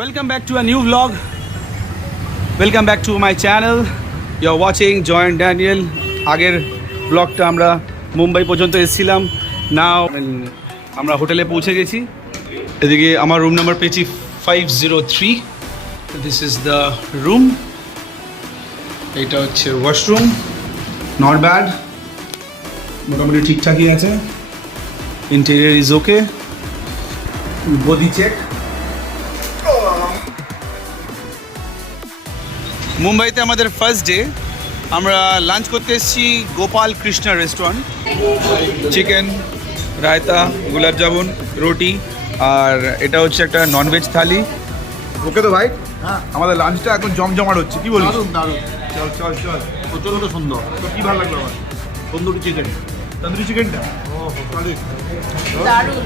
Welcome back to a new vlog. Welcome back to my channel. You're watching Joy and Daniel. আগের ব্লগটা আমরা মুম্বাই পর্যন্ত এসেছিলাম। নাও আমরা হোটেলে পৌঁছে গেছি। এদিকে আমার রুম নাম্বার পেয়েছি 503. This is the room. এটা হচ্ছে ওয়াশরুম। নট ব্যাড, মোটামুটি ঠিকঠাকই আছে। Interior is okay. Body check. মুম্বাইতে আমাদের ফার্স্ট ডে। আমরা লাঞ্চ করতে এসেছি গোপাল কৃষ্ণা রেস্টুরেন্ট। চিকেন, রায়তা, গোলাপ জামুন, রুটি, আর এটা হচ্ছে একটা ননভেজ থালি। ওকে তো ভাই, হ্যাঁ, আমাদের লাঞ্চটা এখন জমজমাট হচ্ছে, কি বলিস? দারুণ দারুণ, চল চল চল। প্রচন্ড সুন্দর। তো কি ভালো লাগলো আমার? তন্দুরি চিকেন, তন্দুরি চিকেনটা দারুণ।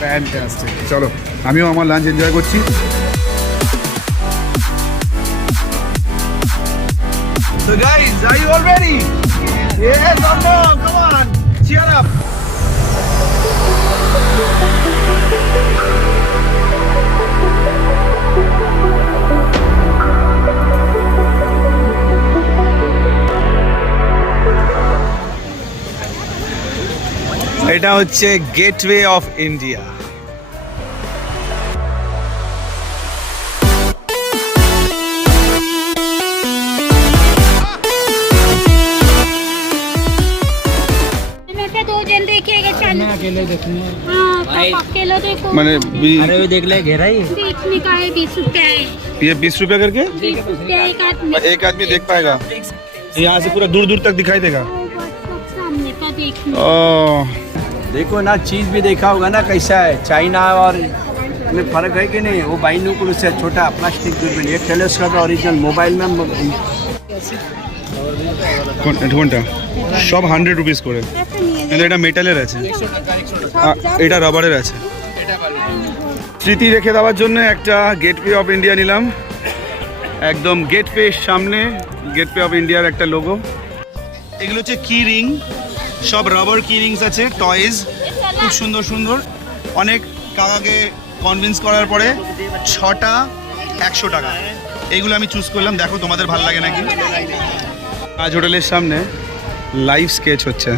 ফ্যান্টাস্টিক। চলো, আমিও আমার লাঞ্চ এনজয় করছি। So guys, are you all ready? Yes or no? Come on, cheer up. এটা হচ্ছে গেটওয়ে অফ ইন্ডিয়া। अकेले देखने हाँ, अकेले देखो मैंने अरे वो देख ले, घेरा ही देखने का है 20 रुपया है। ये 20 रुपया करके 20 रुपया एक आदमी। एक आदमी देख पाएगा। यहाँ से पूरा दूर दूर तक दिखाई देगा। सामने का देखने ओह, देखो ना, चीज भी देखा होगा ना कैसा है। चाइना और में फर्क है कि नहीं? वो बाइनोकुलर से छोटा प्लास्टिक दूरबीन, ये टेलीस्कोप ओरिजिनल मोबाइल में কোনটা? সব 100 রুপিস করে। কিন্তু এটা মেটালের আছে, এটা রাবারের আছে। স্মৃতি রেখে দেওয়ার জন্য একটা গেটওয়ে অফ ইন্ডিয়া নিলাম। একদম গেটওয়ে সামনে গেটওয়ে অফ ইন্ডিয়ার একটা লোগো। এগুলো হচ্ছে কি রিং, সব রাবার কি রিংস আছে, টয়েজ, খুব সুন্দর সুন্দর। অনেক কাকাকে কনভিন্স করার পরে 6টা 100 টাকা। এইগুলো আমি চুজ করলাম, দেখো তোমাদের ভালো লাগে নাকি। আজ হোটেলের সামনে লাইভ স্কেচ হচ্ছে।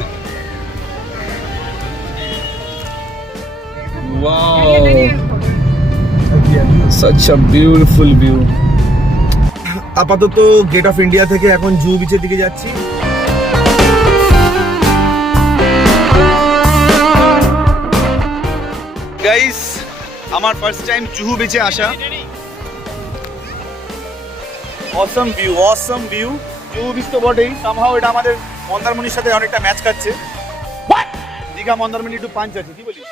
Wow, such a beautiful view. আপাতত গেট অফ ইন্ডিয়া থেকে এখন জুহু বিচের দিকে যাচ্ছি। গাইস, আমার ফার্স্ট টাইম জুহু বিচে আসা। অসম ভিউ, অসম ভিউ। জুহু বিচ তো বটেই, সামহাও এটা আমাদের মন্দারমণির সাথে অনেকটা ম্যাচ খাচ্ছে। দীঘা মন্দারমণি একটু পাঞ্চ আছে, কি বলিস?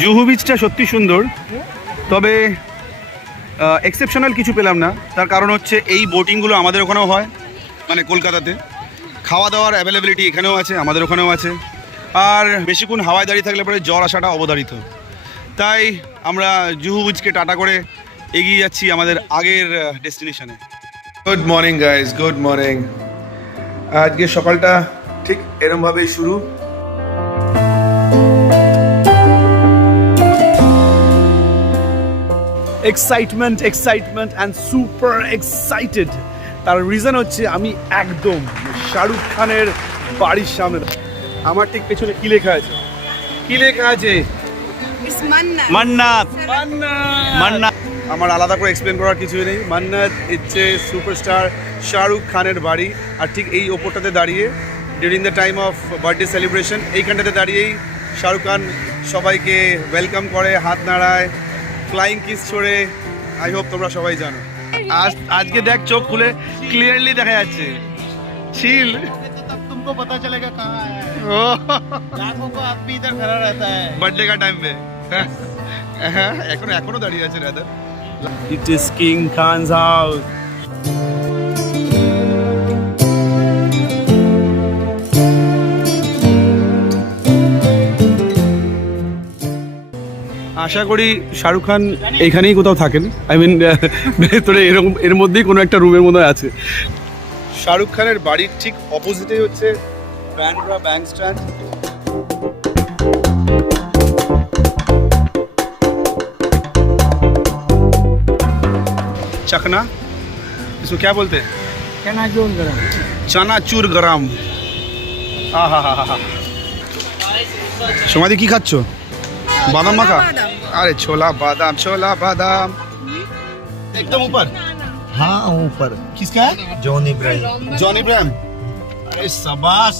জুহু বিচটা সত্যি সুন্দর, তবে এক্সেপশনাল কিছু পেলাম না। তার কারণ হচ্ছে এই বোটিংগুলো আমাদের ওখানেও হয়, মানে কলকাতাতে। খাওয়া দাওয়ার অ্যাভেলেবিলিটি এখানেও আছে, আমাদের ওখানেও আছে। আর বেশিক্ষণ হাওয়ায় দাঁড়িয়ে থাকলে পরে জ্বর আসাটা অবধারিত। তাই আমরা জুহু বিচকে টাটা করে এগিয়ে যাচ্ছি আমাদের আগের ডেস্টিনেশনে। Good morning guys, good morning. আজকে সকালটা ঠিক এরমভাবেই শুরু। Excitement excitement and super excited. তার রিজন হচ্ছে আমি একদম শাহরুখ খানের বাড়ির সামনে। আমার ঠিক পেছনে কি লেখা আছে? কি লেখা আছে? মান্নাত। মান্নাত। আমার আলাদা করে এক্সপ্লেন করার কিছুই নেই। মান্নাত হচ্ছে সুপারস্টার শাহরুখ খানের বাড়ি। আর ঠিক এই ওপরটাতে দাঁড়িয়ে during the time of birthday celebration এইখানটাতে দাঁড়িয়েই শাহরুখ খান সবাইকে ওয়েলকাম করে, হাত নাড়ায়, ফ্লাইং কিস ছড়ে। আই হোপ তোমরা সবাই জানো। আজকে দেখ, চোখ খুলে ক্লিয়ারলি দেখা যাচ্ছে। চিল, तुमको पता चलेगा कहाँ है। लाखों को आदमी इधर खड़ा रहता है বার্থডে কা টাইম पे। হ্যাঁ, এখনো দাঁড়িয়ে আছে rather. It is King Khan's house. আশা করি শাহরুখ খান এইখানেই কোথাও থাকেন, আই মিন ভেতরে এরকম এর মধ্যেই কোনো একটা রুমের মধ্যে আছে। শাহরুখ খানের বাড়ির ঠিক অপোজিটেই হচ্ছে ব্যান্ডরা ব্যাংক স্ট্যান্ড। चखना, इसको क्या बोलते हैं? চানাচুর গ্রাম। সমাধি কি খাচ্ছ? বাদাম মাখা? আরে ছোলা বাদাম, ছোলা বাদাম एकदम ऊपर। हाँ ऊपर किसका है? जॉन इब्राहिम। जॉन इब्राहिम। अरे शाबाश।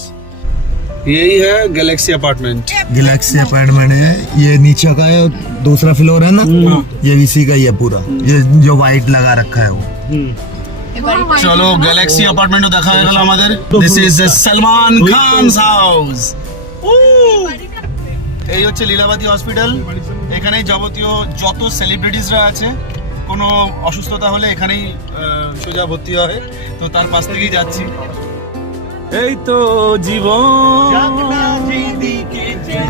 यही है गैलेक्सी अपार्टमेंट। गैलेक्सी अपार्टमेंट है, ये नीचे का है, दूसरा फ्लोर है ना, ये इसी का ही है पूरा, ये जो वाइट लगा रखा है वो। চলো গ্যালাক্সি অ্যাপার্টমেন্টও দেখা হয়ে গেল আমাদের। This is Salman Khan's house. এই হচ্ছে লীলাবতী হসপিটাল। এখানেই যাবতীয় যত সেলিব্রিটিসরা আছে কোনো অসুস্থতা হলে এখানেই সোজা ভর্তি হয়, তো তার পাশ থেকেই যাচ্ছি। এই তো জীবন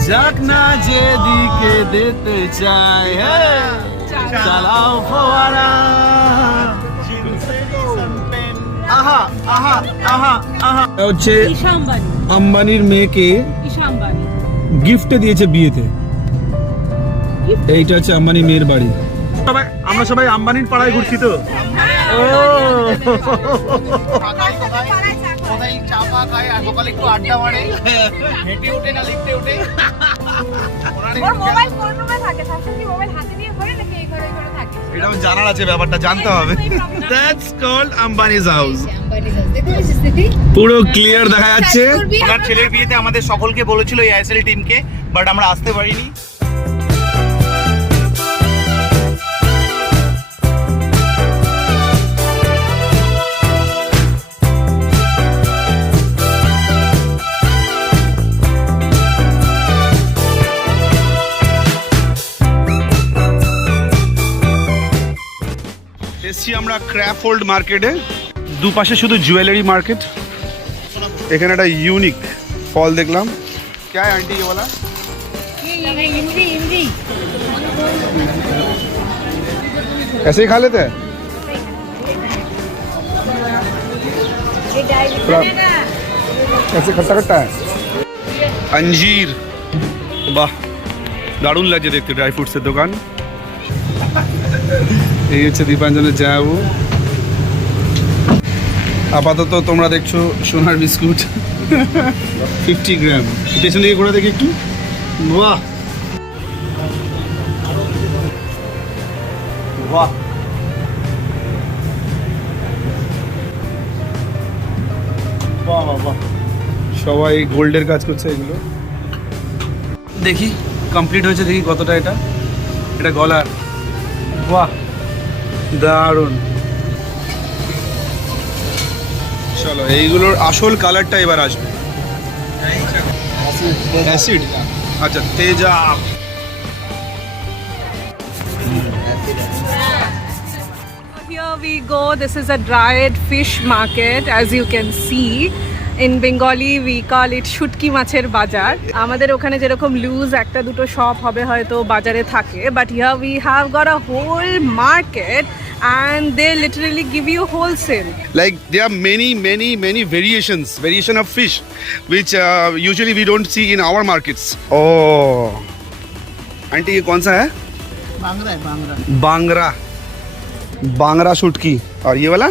যাক না যেদিকে যেতে চায়, চালাও ফোয়ারা। আহা আহা আহা আহা। হচ্ছে ঈশা আম্বানি। আম্বানির মেয়েকে ঈশা আম্বানি গিফটে দিয়েছে বিয়েতে। এইটা হচ্ছে আম্বানি মেয়ের বাড়ি। আমরা সবাই আম্বানির পাড়ায় ঘুরছি তো। ও এটাও জানার আছে, ব্যাপারটা জানতে হবে। That's called Ambani's house. পুরো ক্লিয়ার দেখা যাচ্ছে। ওনার ছেলের বিয়েতে আমাদের সকলকে বলেছিল এই আইএসএল টিমকে, বাট আমরা আসতে পারিনি। এসছি আমরা ক্র্যাফোল্ড মার্কেটে, দুপাশে শুধু জুয়েলারি মার্কেট। এখানে একটা ইউনিক ফল দেখলাম। क्या है आंटी ये वाला? ইমরি ऐसे ही खा लेते हैं? ऐसे खट्टा खट्टा है। अंजीर, বাহ দারুণ লাগছে দেখতে। ড্রাই ফ্রুটসের দোকান। এই হচ্ছে দীপাঞ্জনের জায়াবু। আপাতত তোমরা দেখছো সোনার বিস্কুট 50 গ্রাম। পেছন দিকে ঘোরা দেখি একটু। বাহ বাহ, বাহ বাহ বাহ, সবাই গোল্ডের কাজ করছে এগুলো। দেখি কমপ্লিট হয়েছে, দেখি কতটা। এটা গলার। বাহ দারুণ। চলো এইগুলোর আসল কালারটা এবার আসবে। অ্যাসিড, আচ্ছা তেজাব। Here we go. This is a dried fish market, as you can see. In Bengali we call it শুটকি মাছের বাজার। আমাদের ওখানে যেরকম লুজ একটা দুটো শপ হবে হয়তো বাজারে থাকে, but here we have got a whole market and they literally give you wholesale. Like there are many variation of fish which usually we don't see in our markets. Oh aunty ये कौन सा है? बांगरा है, बांगरा बांगरा। बांगरा শুটকি। और ये वाला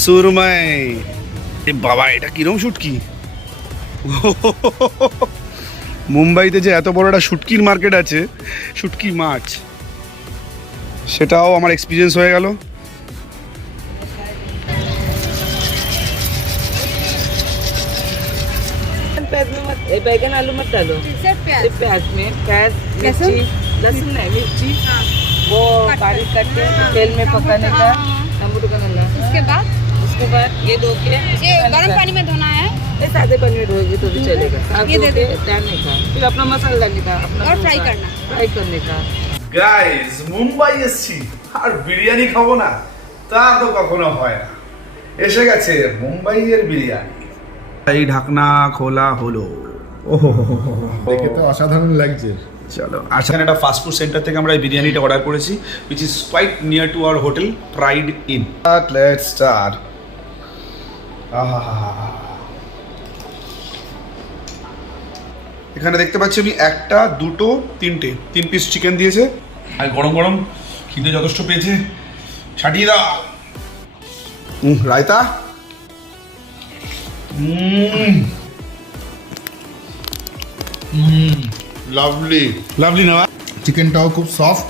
सुरमई। এ বাবা এটা কিরম শুটকি? মুম্বাইতে যে এত বড় একটা শুটকির মার্কেট আছে, শুটকি মাছ, সেটাও আমার এক্সপিরিয়েন্স হয়ে গেল। बैगन आलू मत डालो, सिर्फ प्याज में प्याज मिर्ची लहसुन नहीं मिर्ची वो बारीक करके तेल में पकाने का टमाटर का नल्ला। उसके बाद ये धो के ये गर्म पानी में धोना है ये सादे पानी में धोएगी तो भी चलेगा। साफ ये दे धो के डालने का, फिर अपना मसाला डालने का, अपना और फ्राई करना। फ्राई करने का। গাইস মুম্বাই এসছি আর বিরিয়ানি খাবো না তা তো কখনো হয় না। এসে গেছে মুম্বাইয়ের বিরিয়ানি। এই ঢাকনা খোলা হলো। ওহো দেখে তো অসাধারণ লাগছে। চলো আর সেখানে একটা ফাস্ট ফুড সেন্টার থেকে আমরা এই বিরিয়ানিটা অর্ডার করেছি which is quite near to our hotel Pride Inn. Let's start. এখানে দেখতে পাচ্ছি আমি 1 2 3 পিস চিকেন দিয়েছে আর গরম গরম খিদে যথেষ্ট পেয়েছে, ছাটিয়ে দাও। রায়তা, লাভলি লাভলি না? চিকেনটাও খুব সফট।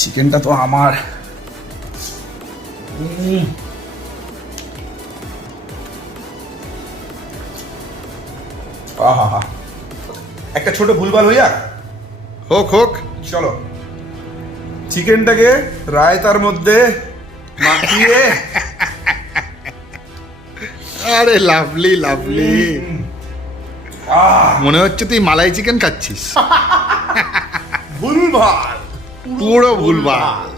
চিকেনটা তো আমার আহা, একটা ছোট ভুলভাল হইয়া হোক হোক, চলো চিকেনটাকে রায়তার মধ্যে মাখিয়ে আরে লাভলি লাভলি, মনে হচ্ছে তুই মালাই চিকেন খাচ্ছিস। ভুলভাল, পুরো ভুলভাল।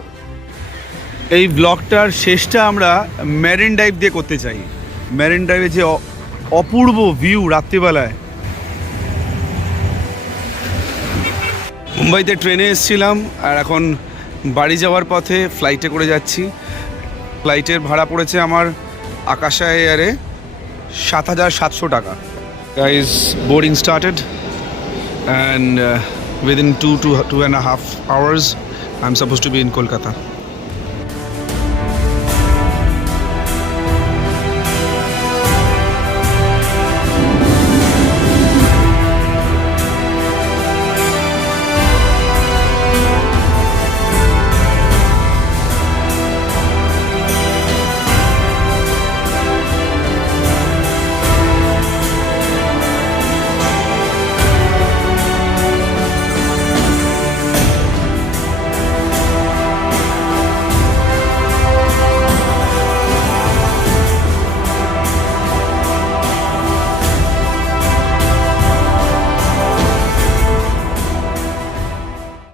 এই ব্লগটার শেষটা আমরা মেরিন ড্রাইভ দিয়ে করতে চাই। মেরিন ড্রাইভে যে অপূর্ব ভিউ রাত্রিবেলায়। মুম্বাইতে ট্রেনে এসেছিলাম আর এখন বাড়ি যাওয়ার পথে ফ্লাইটে করে যাচ্ছি। ফ্লাইটের ভাড়া পড়েছে আমার আকাশা এয়ারে 7,700 টাকা। Guys boarding started and within 2 to 2.5 hours I'm supposed to be in Kolkata.